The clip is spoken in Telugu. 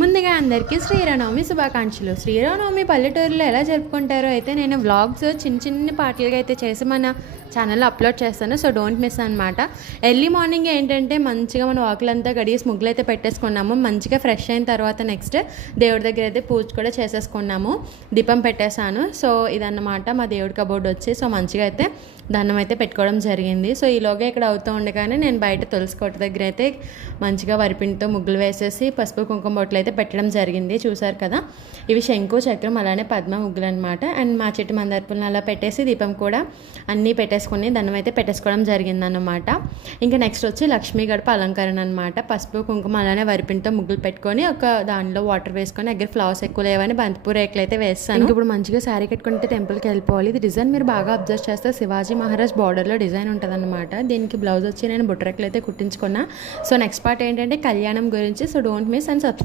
ముందుగా అందరికీ శ్రీరామనవమి శుభాకాంక్షలు. శ్రీరామనవమి పల్లెటూరులో ఎలా జరుపుకుంటారో అయితే నేను వ్లాగ్స్ చిన్న చిన్న పాటలుగా అయితే చేసి మన ఛానల్లో అప్లోడ్ చేస్తాను. సో డోంట్ మిస్ అనమాట. ఎర్లీ మార్నింగ్ ఏంటంటే మంచిగా మన వాకులంతా గడిగేసి ముగ్గులు అయితే పెట్టేసుకున్నాము. మంచిగా ఫ్రెష్ అయిన తర్వాత నెక్స్ట్ దేవుడి దగ్గర అయితే పూజ కూడా చేసేసుకున్నాము. దీపం పెట్టేశాను. సో ఇదన్నమాట మా దేవుడి కబోర్డ్ వచ్చి. సో మంచిగా అయితే దండం అయితే పెట్టుకోవడం జరిగింది. సో ఈలోగా ఇక్కడ అవుతూ ఉండగానే నేను బయట తులసి కోట దగ్గర అయితే మంచిగా వరిపిండితో ముగ్గులు వేసేసి పసుపు కుంకుమ బొట్లు అయితే పెట్టడం జరిగింది. చూసారు కదా, ఇవి శంకు చక్రం అలానే పద్మ ముగ్గులు అనమాట. అండ్ మా చెట్టు మందారపులను అలా పెట్టేసి దీపం కూడా అన్నీ పెట్టేసుకుని దండం అయితే పెట్టేసుకోవడం జరిగిందన్నమాట. ఇంకా నెక్స్ట్ వచ్చి లక్ష్మీ గడప అలంకరణ అనమాట. పసుపు కుంకుమ అలానే వరిపిండితో ముగ్గులు పెట్టుకొని ఒక దానిలో వాటర్ వేసుకొని దగ్గర ఫ్లవర్స్ ఎక్కువ లేవని బంతిపూర రేకులు అయితే వేస్తాను. ఇప్పుడు మంచిగా శారీ కట్టుకుంటే టెంపుల్కి వెళ్ళిపోవాలి. ఇది డిజైన్ మీరు బాగా అబ్జర్వ్ చేస్తే శివాజీ మహారాజ్ బార్డర్లో డిజైన్ ఉంటుంది అనమాట. దీనికి బ్లౌజ్ వచ్చి నేను బుట్టరెక్కలు అయితే కుట్టించుకున్నా. సో నెక్స్ట్ పార్ట్ ఏంటంటే కళ్యాణం గురించి. So don't miss and subscribe.